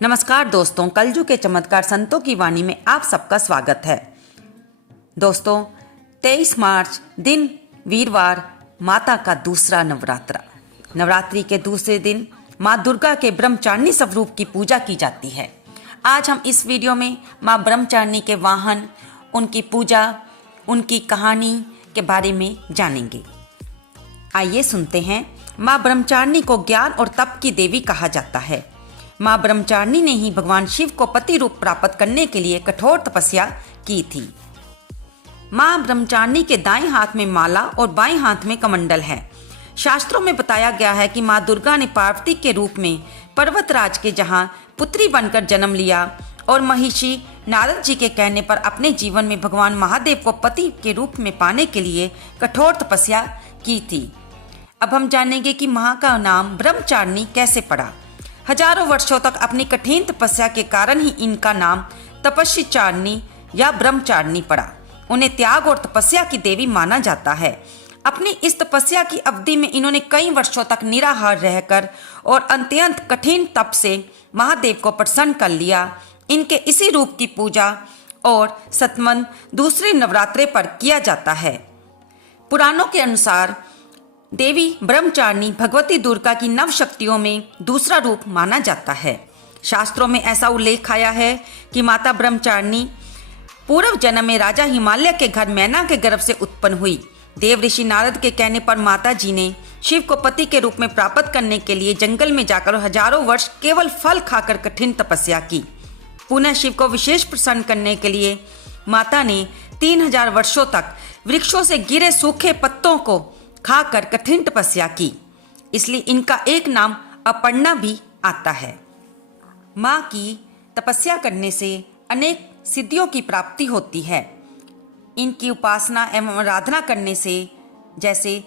नमस्कार दोस्तों, कलयुग के चमत्कार संतों की वाणी में आप सबका स्वागत है। दोस्तों, 23 मार्च दिन वीरवार माता का दूसरा नवरात्रा। नवरात्रि के दूसरे दिन माँ दुर्गा के ब्रह्मचारिणी स्वरूप की पूजा की जाती है। आज हम इस वीडियो में माँ ब्रह्मचारिणी के वाहन, उनकी पूजा, उनकी कहानी के बारे में जानेंगे। आइए सुनते हैं। माँ ब्रह्मचारिणी को ज्ञान और तप की देवी कहा जाता है। माँ ब्रह्मचारिणी ने ही भगवान शिव को पति रूप प्राप्त करने के लिए कठोर तपस्या की थी। माँ ब्रह्मचारिणी के दाएं हाथ में माला और बाएं हाथ में कमंडल है। शास्त्रों में बताया गया है कि माँ दुर्गा ने पार्वती के रूप में पर्वतराज के जहां पुत्री बनकर जन्म लिया और महिषी नारद जी के कहने पर अपने जीवन में भगवान महादेव को पति के रूप में पाने के लिए कठोर तपस्या की थी। अब हम जानेंगे कि माँ का नाम ब्रह्मचारिणी कैसे पड़ा। हजारों वर्षों तक अपनी कठिन तपस्या के कारण ही इनका नाम तपस्विचारिणी या ब्रह्मचारिणी पड़ा। उन्हें त्याग और तपस्या की देवी माना जाता है। अपनी इस तपस्या की अवधि में इन्होंने कई वर्षों तक निराहार रहकर और अत्यंत कठिन तप से महादेव को प्रसन्न कर लिया। इनके इसी रूप की पूजा और सतमन दूसरे नवरात्रे पर किया जाता है। पुराणों के अनुसार देवी ब्रह्मचारिणी भगवती दुर्गा की नव शक्तियों में दूसरा रूप माना जाता है। शास्त्रों में ऐसा उल्लेख आया है कि माता ब्रह्मचारिणी पूर्व जन्म में राजा हिमालय के घर मैना के गर्भ से उत्पन्न हुई। देव ऋषि नारद के कहने पर माता जी ने शिव को पति के रूप में प्राप्त करने के लिए जंगल में जाकर हजारों वर्ष केवल फल खाकर कठिन तपस्या की। पुनः शिव को विशेष प्रसन्न करने के लिए माता ने 3000 वर्षों तक वृक्षों से गिरे सूखे पत्तों को खाकर कठिन तपस्या की। इसलिए इनका एक नाम अपर्णा भी आता है। माँ की तपस्या करने से अनेक सिद्धियों की प्राप्ति होती है। इनकी उपासना एवं आराधना करने से जैसे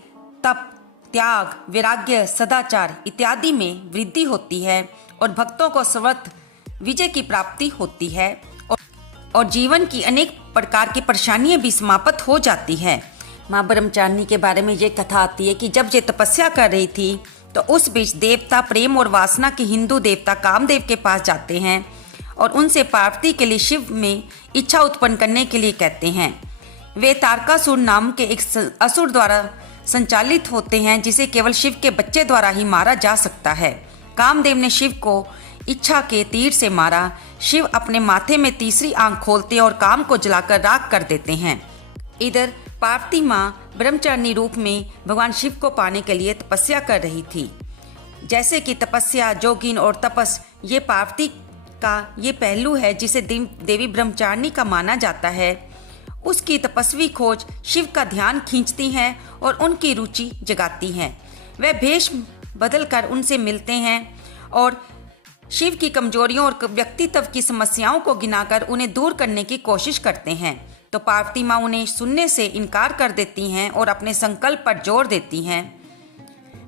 तप, त्याग, वैराग्य, सदाचार इत्यादि में वृद्धि होती है और भक्तों को सर्वत्र विजय की प्राप्ति होती है और जीवन की अनेक प्रकार की परेशानियां भी समाप्त हो जाती है। माँ ब्रह्मचारिणी के बारे में ये कथा आती है कि जब ये तपस्या कर रही थी तो उस बीच देवता प्रेम और वासना के हिंदू देवता कामदेव के पास जाते हैं और उनसे पार्वती के लिए शिव में इच्छा उत्पन्न करने के लिए कहते हैं। वे तारकासुर नाम के एक असुर द्वारा संचालित होते हैं जिसे केवल शिव के बच्चे द्वारा ही मारा जा सकता है। कामदेव ने शिव को इच्छा के तीर से मारा। शिव अपने माथे में तीसरी आंख खोलते और काम को जलाकर राख कर देते हैं। इधर पार्वती माँ ब्रह्मचारिणी रूप में भगवान शिव को पाने के लिए तपस्या कर रही थी। जैसे कि तपस्या, जोगिन और तपस ये पार्वती का ये पहलू है जिसे देवी ब्रह्मचारिणी का माना जाता है। उसकी तपस्वी खोज शिव का ध्यान खींचती हैं और उनकी रुचि जगाती हैं। वह भेष बदलकर उनसे मिलते हैं और शिव की कमजोरियों और व्यक्तित्व की समस्याओं को गिनाकर उन्हें दूर करने की कोशिश करते हैं। तो पार्वती माँ उन्हें सुनने से इनकार कर देती हैं और अपने संकल्प पर जोर देती हैं।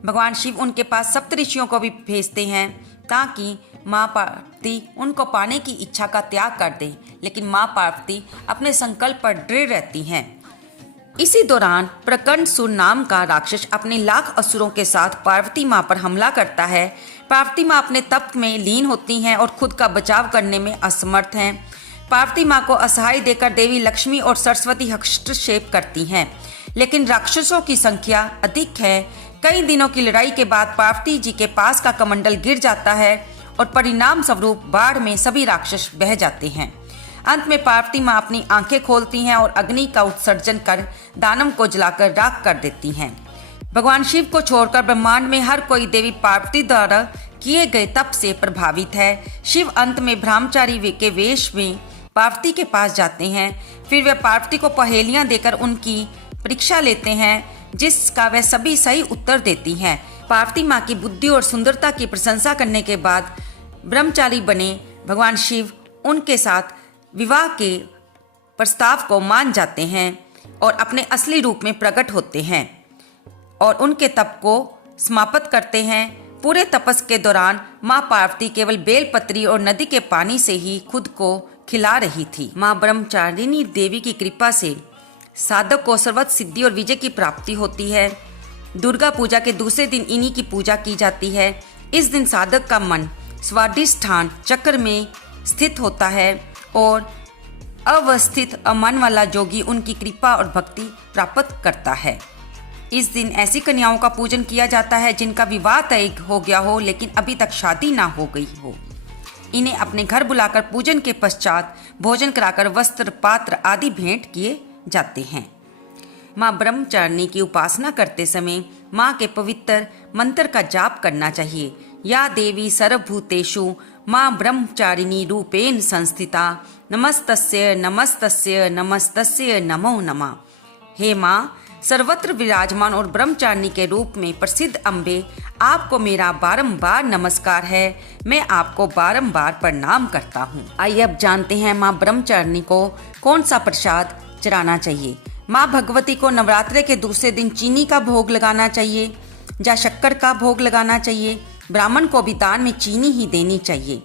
भगवान शिव उनके पास सप्तऋषियों को भी भेजते हैं ताकि माँ पार्वती उनको पाने की इच्छा का त्याग कर दे, लेकिन माँ पार्वती अपने संकल्प पर दृढ़ रहती हैं। इसी दौरान प्रकंडसुर नाम का राक्षस अपने लाख असुरों के साथ पार्वती माँ पर हमला करता है। पार्वती माँ अपने तप में लीन होती हैं और खुद का बचाव करने में असमर्थ हैं। पार्वती माँ को असहाय देकर देवी लक्ष्मी और सरस्वती हस्तक्षेप करती हैं, लेकिन राक्षसों की संख्या अधिक है। कई दिनों की लड़ाई के बाद पार्वती जी के पास का कमंडल गिर जाता है और परिणाम स्वरूप बाढ़ में सभी राक्षस बह जाते हैं। अंत में पार्वती माँ अपनी आंखें खोलती हैं और अग्नि का उत्सर्जन कर दानव को जलाकर राख कर देती हैं। भगवान शिव को छोड़कर ब्रह्मांड में हर कोई देवी पार्वती द्वारा किए गए तप से प्रभावित है। शिव अंत में ब्रह्मचारी के वेश में पार्वती के पास जाते हैं। फिर वे पार्वती को पहेलियां देकर उनकी परीक्षा लेते हैं, जिसका वह सभी सही उत्तर देती हैं। पार्वती माँ की बुद्धि और सुंदरता की प्रशंसा करने के बाद ब्रह्मचारी बने भगवान शिव उनके साथ विवाह के प्रस्ताव को मान जाते हैं और अपने असली रूप में प्रकट होते हैं और उनके तप को समाप्त करते हैं। पूरे तपस के दौरान माँ पार्वती केवल बेलपत्री और नदी के पानी से ही खुद को खिला रही थी। माँ ब्रह्मचारिणी देवी की कृपा से साधक को सर्वत्र सिद्धि और विजय की प्राप्ति होती है। दुर्गा पूजा के दूसरे दिन इन्हीं की पूजा की जाती है। इस दिन साधक का मन स्वादिष्ठान चक्र में स्थित होता है और अवस्थित अमन वाला जोगी उनकी कृपा और भक्ति प्राप्त करता है। इस दिन ऐसी कन्याओं का पूजन किया जाता है जिनका विवाह तय हो गया हो लेकिन अभी तक शादी ना हो गई हो। इन्हें अपने घर बुलाकर पूजन के पश्चात भोजन कराकर वस्त्र पात्र आदि भेंट किए जाते हैं। माँ ब्रह्मचारिणी की उपासना करते समय माँ के पवित्र मंत्र का जाप करना चाहिए। या देवी सर्वभूतेषु माँ ब्रह्मचारिणी रूपेण संस्थिता नमस्तस्य नमस्तस्य नमस्तस्य नमो नमः। हे माँ सर्वत्र विराजमान और ब्रह्मचारिणी के रूप में प्रसिद्ध अम्बे, आपको मेरा बारंबार नमस्कार है। मैं आपको बारंबार प्रणाम करता हूँ। आइए अब जानते हैं माँ ब्रह्मचारिणी को कौन सा प्रसाद चढ़ाना चाहिए। माँ भगवती को नवरात्रे के दूसरे दिन चीनी का भोग लगाना चाहिए या शक्कर का भोग लगाना चाहिए। ब्राह्मण को भी दान में चीनी ही देनी चाहिए।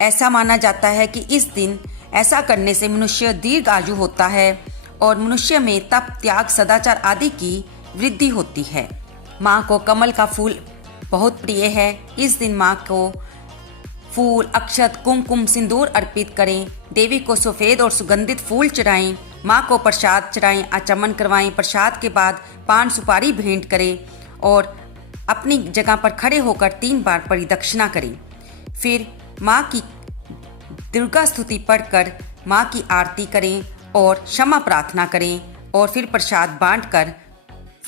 ऐसा माना जाता है कि इस दिन ऐसा करने से मनुष्य दीर्घ आयु होता है और मनुष्य में तप, त्याग, सदाचार आदि की वृद्धि होती है। माँ को कमल का फूल बहुत प्रिय है। इस दिन माँ को फूल, अक्षत, कुमकुम, सिंदूर अर्पित करें। देवी को सफ़ेद और सुगंधित फूल चढ़ाएं। माँ को प्रसाद चढ़ाएं, आचमन करवाएं। प्रसाद के बाद पान सुपारी भेंट करें और अपनी जगह पर खड़े होकर 3 बार परिदक्षिणा करें। फिर माँ की दुर्गा स्तुति पढ़कर माँ की आरती करें और क्षमा प्रार्थना करें और फिर प्रसाद बांटकर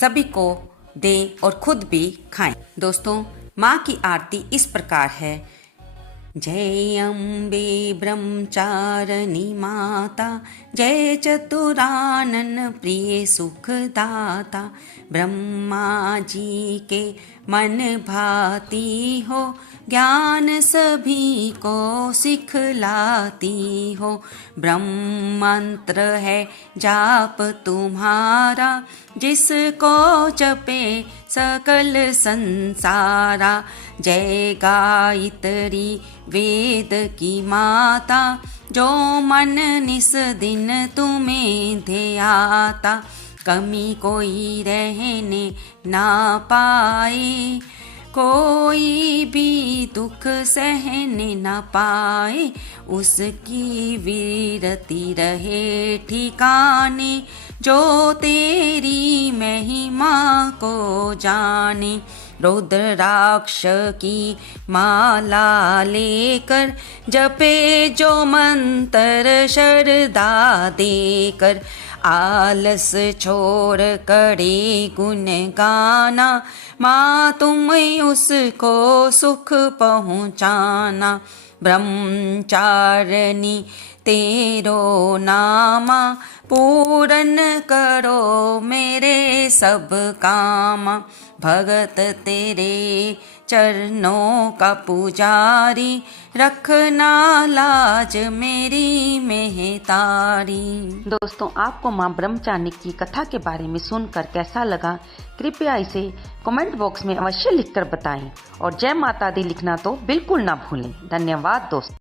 सभी को दें और खुद भी खाएं। दोस्तों, माँ की आरती इस प्रकार है। जय अम्बे ब्रह्मचारिणी माता, जय चतुरानन प्रिय सुखदाता। ब्रह्मा जी के मन भाती हो, ज्ञान सभी को सिखलाती हो। ब्रह्म मंत्र है जाप तुम्हारा, जिसको जपे सकल संसारा। जय गायत्री वेद की माता, जो मन निस दिन तुम्हें ध्याता। कमी कोई रहने ना पाए, कोई भी दुख सहने ना पाए। उसकी वीरति रहे ठिकाने, जो तेरी महिमा को जाने। रुद्राक्ष की माला लेकर जपे जो मंत्र शरदा देकर। आलस छोड़ करे गुण गाना, माँ तुम उसको सुख पहुँचाना। ब्रह्मचारिणी तेरो नामा, पूरन करो मेरे सब कामा। भगत तेरे चरणों का पुजारी, रखना लाज मेरी मेहतारी। दोस्तों, आपको माँ ब्रह्मचारिणी की कथा के बारे में सुनकर कैसा लगा, कृपया इसे कमेंट बॉक्स में अवश्य लिखकर बताएं और जय माता दी लिखना तो बिल्कुल ना भूलें। धन्यवाद दोस्तों।